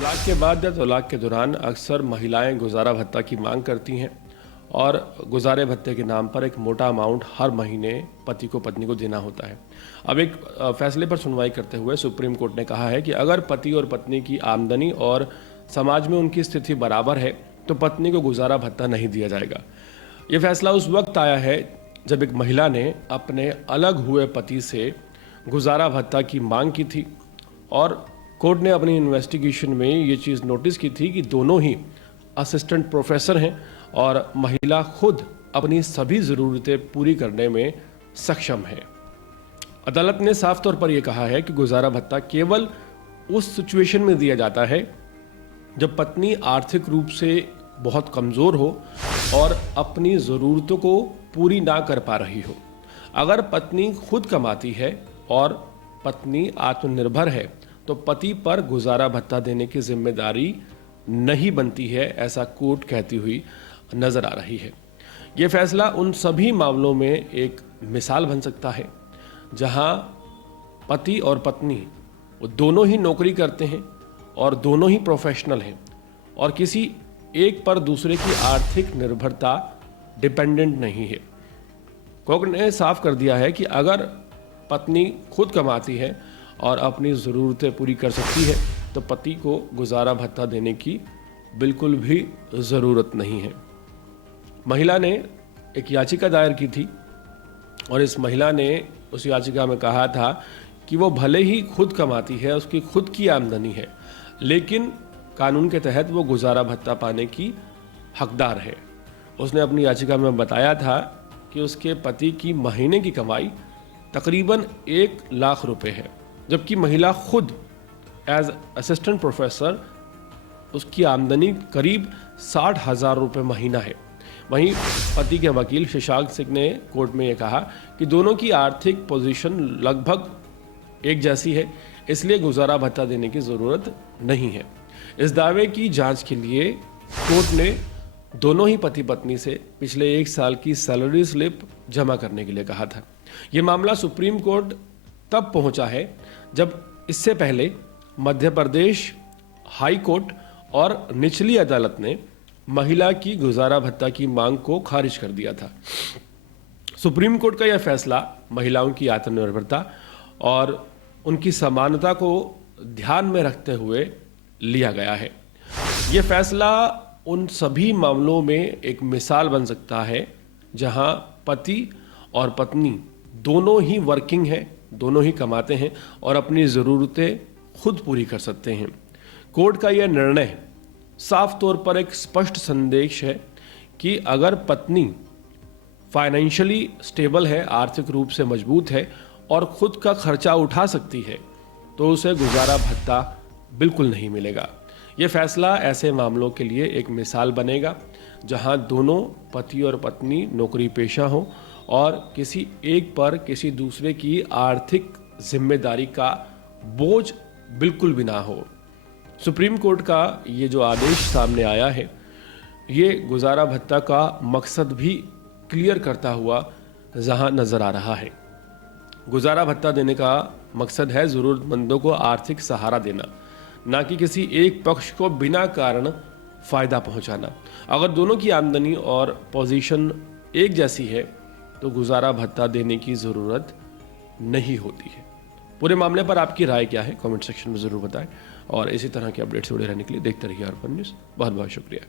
तलाक के बाद या तलाक के दौरान अक्सर महिलाएं गुजारा भत्ता की मांग करती हैं और गुजारे भत्ते के नाम पर एक मोटा अमाउंट हर महीने पति को पत्नी को देना होता है। अब एक फैसले पर सुनवाई करते हुए सुप्रीम कोर्ट ने कहा है कि अगर पति और पत्नी की आमदनी और समाज में उनकी स्थिति बराबर है तो पत्नी को गुजारा भत्ता नहीं दिया जाएगा। ये फैसला उस वक्त आया है जब एक महिला ने अपने अलग हुए पति से गुजारा भत्ता की मांग की थी और कोर्ट ने अपनी इन्वेस्टिगेशन में ये चीज़ नोटिस की थी कि दोनों ही असिस्टेंट प्रोफेसर हैं और महिला खुद अपनी सभी ज़रूरतें पूरी करने में सक्षम है। अदालत ने साफ तौर पर यह कहा है कि गुजारा भत्ता केवल उस सिचुएशन में दिया जाता है जब पत्नी आर्थिक रूप से बहुत कमज़ोर हो और अपनी ज़रूरतों को पूरी ना कर पा रही हो। अगर पत्नी खुद कमाती है और पत्नी आत्मनिर्भर है तो पति पर गुजारा भत्ता देने की जिम्मेदारी नहीं बनती है, ऐसा कोर्ट कहती हुई नजर आ रही है। ये फैसला उन सभी मामलों में एक मिसाल बन सकता है जहां पति और पत्नी वो दोनों ही नौकरी करते हैं और दोनों ही प्रोफेशनल हैं और किसी एक पर दूसरे की आर्थिक निर्भरता डिपेंडेंट नहीं है। कोर्ट ने साफ कर दिया है कि अगर पत्नी खुद कमाती है और अपनी ज़रूरतें पूरी कर सकती है तो पति को गुजारा भत्ता देने की बिल्कुल भी ज़रूरत नहीं है। महिला ने एक याचिका दायर की थी और इस महिला ने उस याचिका में कहा था कि वो भले ही खुद कमाती है, उसकी खुद की आमदनी है, लेकिन कानून के तहत वो गुजारा भत्ता पाने की हकदार है। उसने अपनी याचिका में बताया था कि उसके पति की महीने की कमाई तकरीबन 1 लाख रुपए है, जबकि महिला खुद एज असिस्टेंट प्रोफेसर उसकी आमदनी करीब 60,000 रुपये महीना है। वहीं पति के वकील शशांक सिंह ने कोर्ट में यह कहा कि दोनों की आर्थिक पोजीशन लगभग एक जैसी है, इसलिए गुजारा भत्ता देने की ज़रूरत नहीं है। इस दावे की जांच के लिए कोर्ट ने दोनों ही पति पत्नी से पिछले 1 साल की सैलरी स्लिप जमा करने के लिए कहा था। ये मामला सुप्रीम कोर्ट तब पहुंचा है जब इससे पहले मध्य प्रदेश हाई कोर्ट और निचली अदालत ने महिला की गुजारा भत्ता की मांग को खारिज कर दिया था। सुप्रीम कोर्ट का यह फैसला महिलाओं की आत्मनिर्भरता और उनकी समानता को ध्यान में रखते हुए लिया गया है। यह फैसला उन सभी मामलों में एक मिसाल बन सकता है जहां पति और पत्नी दोनों ही वर्किंग हैं, दोनों ही कमाते हैं और अपनी ज़रूरतें खुद पूरी कर सकते हैं। कोर्ट का यह निर्णय साफ तौर पर एक स्पष्ट संदेश है कि अगर पत्नी फाइनेंशियली स्टेबल है, आर्थिक रूप से मजबूत है और खुद का खर्चा उठा सकती है तो उसे गुजारा भत्ता बिल्कुल नहीं मिलेगा। यह फैसला ऐसे मामलों के लिए एक मिसाल बनेगा जहां दोनों पति और पत्नी नौकरी पेशा हों और किसी एक पर किसी दूसरे की आर्थिक जिम्मेदारी का बोझ बिल्कुल भी ना हो। सुप्रीम कोर्ट का ये जो आदेश सामने आया है, ये गुजारा भत्ता का मकसद भी क्लियर करता हुआ जहां नजर आ रहा है। गुजारा भत्ता देने का मकसद है ज़रूरतमंदों को आर्थिक सहारा देना, ना कि किसी एक पक्ष को बिना कारण फ़ायदा पहुंचाना। अगर दोनों की आमदनी और पोजीशन एक जैसी है तो गुजारा भत्ता देने की ज़रूरत नहीं होती है। पूरे मामले पर आपकी राय क्या है, कमेंट सेक्शन में ज़रूर बताएं और इसी तरह के अपडेट्स जुड़े रहने के लिए देखते रहिए अर्पण न्यूज़। बहुत बहुत शुक्रिया।